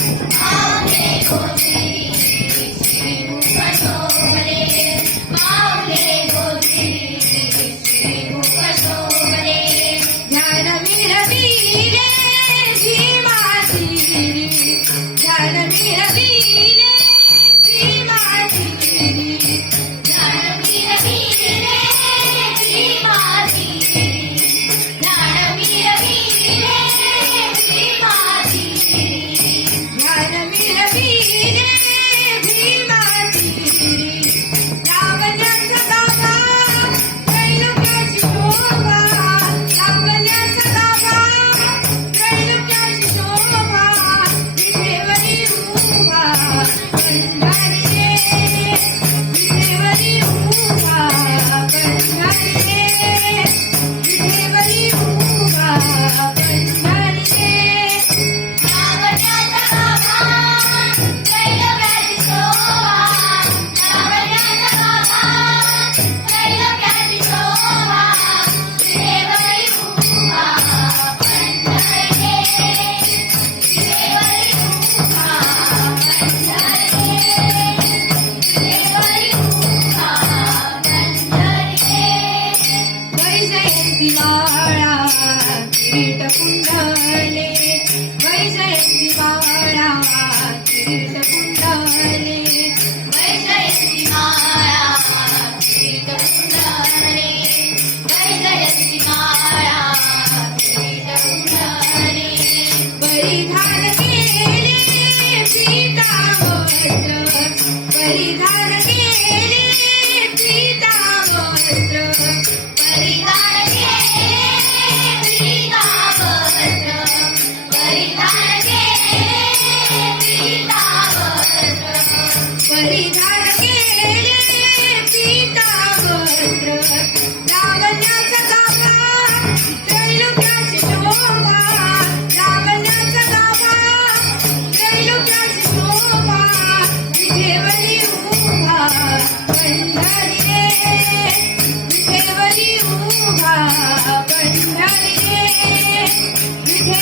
阿弥陀佛。ಕಿರೀಟ ಪುಂಡ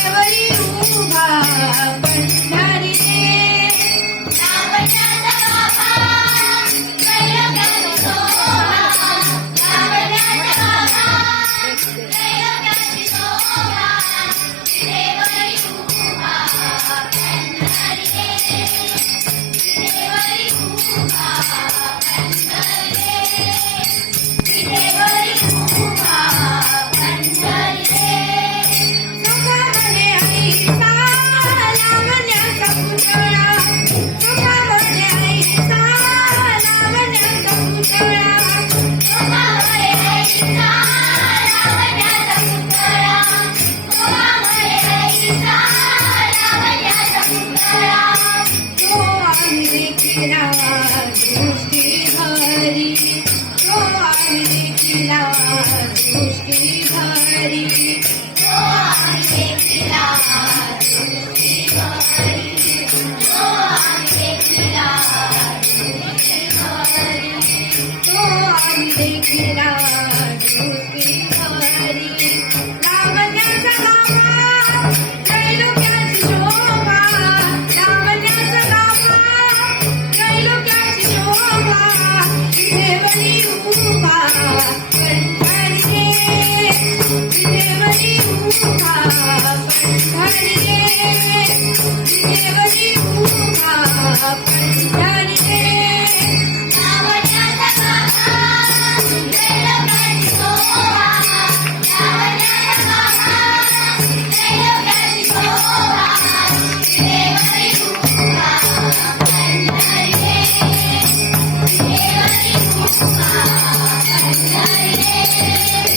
Vai, vai, vai. Bye. Música